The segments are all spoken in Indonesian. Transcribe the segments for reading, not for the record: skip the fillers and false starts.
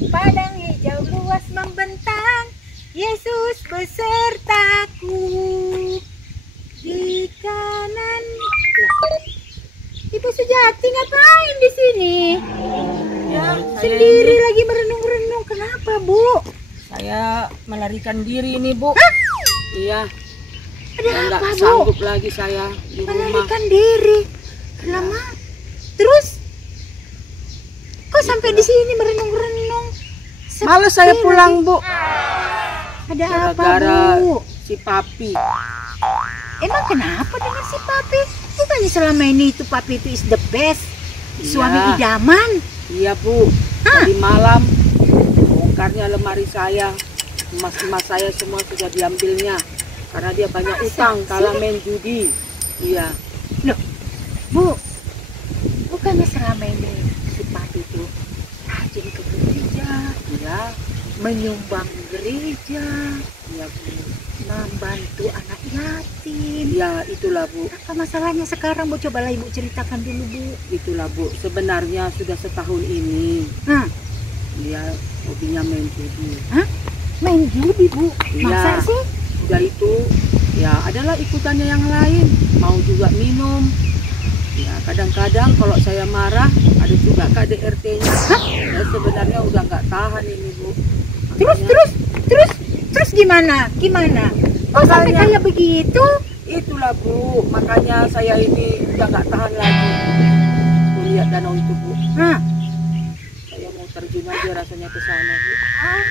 Di padang hijau luas membentang, Yesus besertaku. Di kanan. Ibu Sejati ngapain di sini? Ya, Sendiri lagi merenung-renung. Kenapa, Bu? saya melarikan diri ini, Bu. Hah? Iya, Ada nggak apa, Bu? sanggup lagi saya di rumah. Melarikan diri. Lama. Terus? Kok sampai di sini merenung-renung? Males saya Sepi pulang, lagi. Bu. Ada apa, Gara-gara Bu? si Papi. Emang kenapa dengan si Papi? Bukannya selama ini itu Papi itu is the best. Suami Iya. idaman. Iya, Bu. Hah? Tadi malam bongkarnya lemari saya. Emas-emas saya semua sudah diambilnya. Karena dia banyak Masa utang sih? kalau main judi. Iya. Loh, Bu, bukannya selama ini si Papi itu rajin ke gereja, Iya. menyumbang gereja, Iya, Bu. membantu anak yatim. Iya, itulah, Bu. Apa masalahnya sekarang, Bu? Cobalah Ibu ceritakan dulu, Bu. Itulah, Bu. Sebenarnya sudah setahun ini Hah? dia hobinya main judi. Main judi, Bu? Iya. Masa sih? Udah itu ya adalah ikutannya yang lain, mau juga minum. Ya kadang-kadang kalau saya marah ada juga KDRT-nya. Ya sebenarnya udah nggak tahan ini, Bu. Terus gimana? Oh, sampai Makanya- kayak begitu? Itulah, Bu, makanya saya ini udah nggak tahan lagi. Tuh lihat danau itu, Bu. Hah? Saya mau terjun aja rasanya ke sana, Bu. Ah,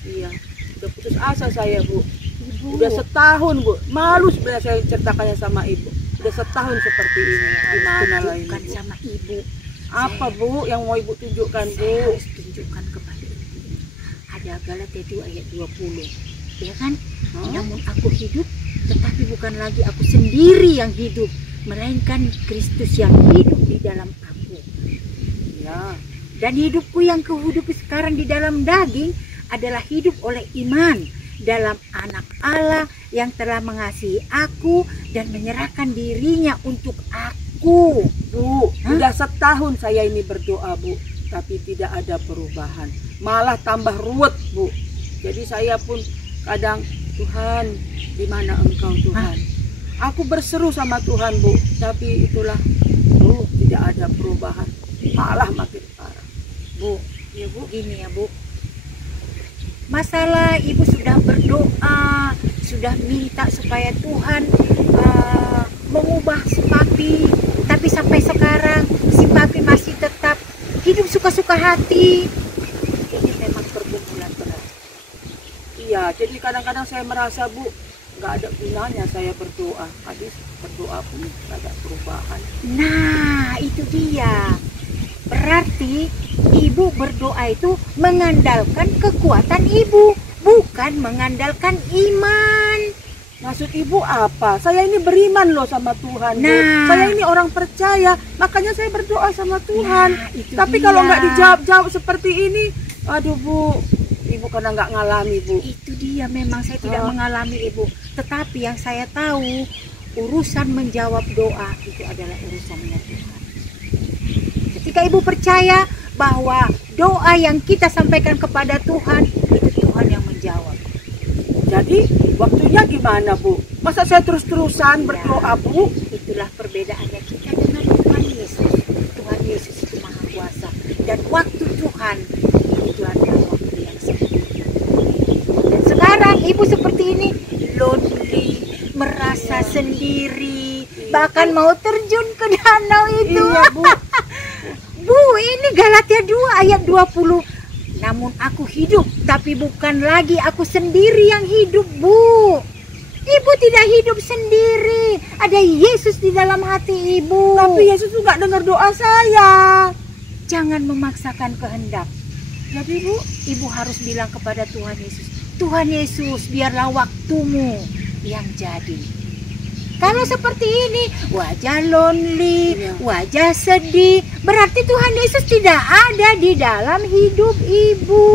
Iya, udah putus asa saya, Bu. Ibu. Udah setahun, Bu. Malu sebenarnya saya ceritakannya sama Ibu. Udah setahun seperti ini. Gimana lah ini, Tunjukkan Bu? sama Ibu. Apa, Bu, yang mau Ibu tunjukkan, Bu? Saya harus tunjukkan kepada Ibu. Ada Galatia 2 ayat 20. Ya kan? Hah? Namun aku hidup, tetapi bukan lagi aku sendiri yang hidup, melainkan Kristus yang hidup di dalam aku. Ya, Dan hidupku yang kuhidupi sekarang di dalam daging adalah hidup oleh iman dalam anak Allah yang telah mengasihi aku dan menyerahkan dirinya untuk aku. Bu, Hah? udah setahun saya ini berdoa, Bu, tapi tidak ada perubahan. Malah tambah ruwet, Bu. Jadi saya pun kadang, Tuhan, di mana Engkau, Tuhan? Aku berseru sama Tuhan, Bu, tapi itulah, Bu, tidak ada perubahan. Malah makin parah. Bu, ya Bu, gini ya Bu. Masalah Ibu sudah berdoa, sudah minta supaya Tuhan mengubah si Papi, tapi sampai sekarang si Papi masih tetap hidup suka-suka hati. Ini memang pergumulan berat. Iya, jadi kadang-kadang saya merasa, Bu, nggak ada gunanya saya berdoa. Habis berdoa pun nggak ada perubahan. Nah, itu dia. Berarti Ibu berdoa itu mengandalkan kekuatan Ibu, bukan mengandalkan iman. Maksud Ibu apa? Saya ini beriman loh sama Tuhan, Bu. Nah. Saya ini orang percaya, makanya saya berdoa sama Tuhan. Nah, itu Tapi dia. kalau nggak dijawab-jawab seperti ini, aduh, Bu, Ibu karena nggak ngalami, Bu. Itu dia, memang saya tidak mengalami Ibu. Tetapi yang saya tahu, urusan menjawab doa itu adalah urusannya Tuhan. Ketika Ibu percaya bahwa doa yang kita sampaikan kepada Tuhan, itu Tuhan yang menjawab. Jadi waktunya gimana, Bu? Masa saya terus-terusan berdoa, Bu? Itulah perbedaannya kita dengan Tuhan Yesus. Tuhan Yesus itu maha kuasa. Dan waktu Tuhan itu adalah waktu yang sempurna. Dan sekarang Ibu seperti ini, lonely, merasa sendiri, bahkan mau terjun ke danau itu. Iya, Bu. Bu, ini Galatia 2 ayat 20. Namun aku hidup, tapi bukan lagi aku sendiri yang hidup, Bu. Ibu tidak hidup sendiri. Ada Yesus di dalam hati Ibu. Tapi Yesus tuh nggak dengar doa saya. Jangan memaksakan kehendak. Jadi Bu, Ibu harus bilang kepada Tuhan Yesus, Tuhan Yesus, biarlah waktumu yang jadi. Kalau seperti ini, wajah lonely, Iya. wajah sedih, berarti Tuhan Yesus tidak ada di dalam hidup Ibu.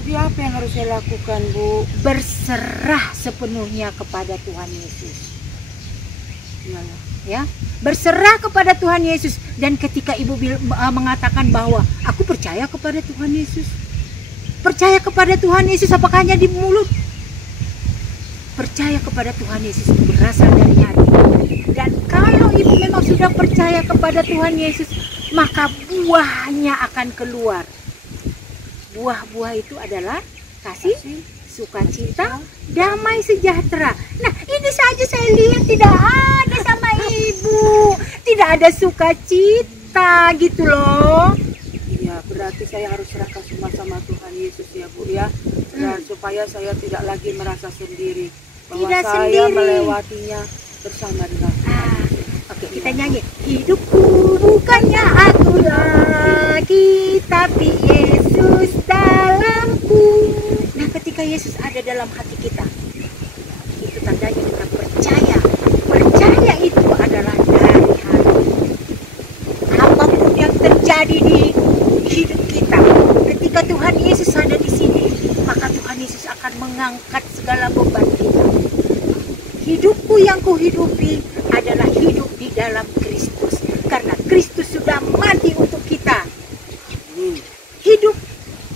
Jadi apa yang harus saya lakukan, Bu? Berserah sepenuhnya kepada Tuhan Yesus. Iyalah. Ya, berserah kepada Tuhan Yesus. Dan ketika ibu mengatakan bahwa aku percaya kepada Tuhan Yesus, percaya kepada Tuhan Yesus, apakah hanya di mulut? Percaya kepada Tuhan Yesus itu berasal dari hati. Dan kalau ibu memang sudah percaya kepada Tuhan Yesus, maka buahnya akan keluar. Buah-buah itu adalah kasih, sukacita, damai sejahtera. Nah, ini saja saya lihat tidak ada sama ibu, tidak ada sukacita gitu loh. Iya, berarti saya harus serahkan semua sama Tuhan Yesus ya Bu ya. Dan supaya saya tidak lagi merasa sendiri, bahwa Tidak saya sendiri. melewatinya bersama dengan Tuhan. Oke, kita nyanyi. Hidupku bukannya aku lagi, tapi Yesus dalamku. Nah, ketika Yesus ada dalam hati kita, itu tandanya kita percaya. Percaya itu adalah dari hati. Apapun yang terjadi di hidup kita, ketika Tuhan Yesus ada di sini, maka Tuhan Yesus akan mengangkat segala beban kita. Hidupku yang kuhidupi adalah hidup di dalam Kristus, karena Kristus sudah mati untuk kita. Hidup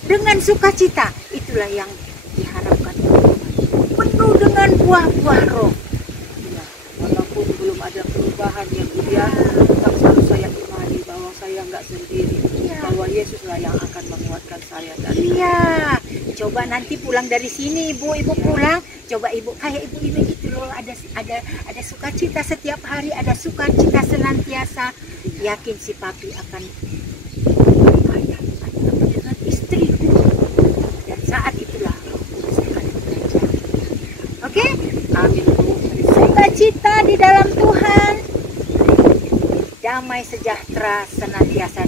dengan sukacita, itulah yang diharapkan Tuhan. Penuh dengan buah-buah roh. Ya, walaupun belum ada perubahan yang dia, tetap selalu saya imani bahwa saya nggak sendiri, bahwa Yesuslah yang akan menguatkan saya. Iya, coba nanti pulang dari sini ibu pulang, coba ibu kayak ibu ini gitu loh, ada sukacita setiap hari, ada sukacita senantiasa. Yakin si papi akan kaya dengan istriku, dan saat itulah Roh Kudus akan bekerja. Oke, Amin Bu. sukacita di dalam Tuhan, damai sejahtera senantiasa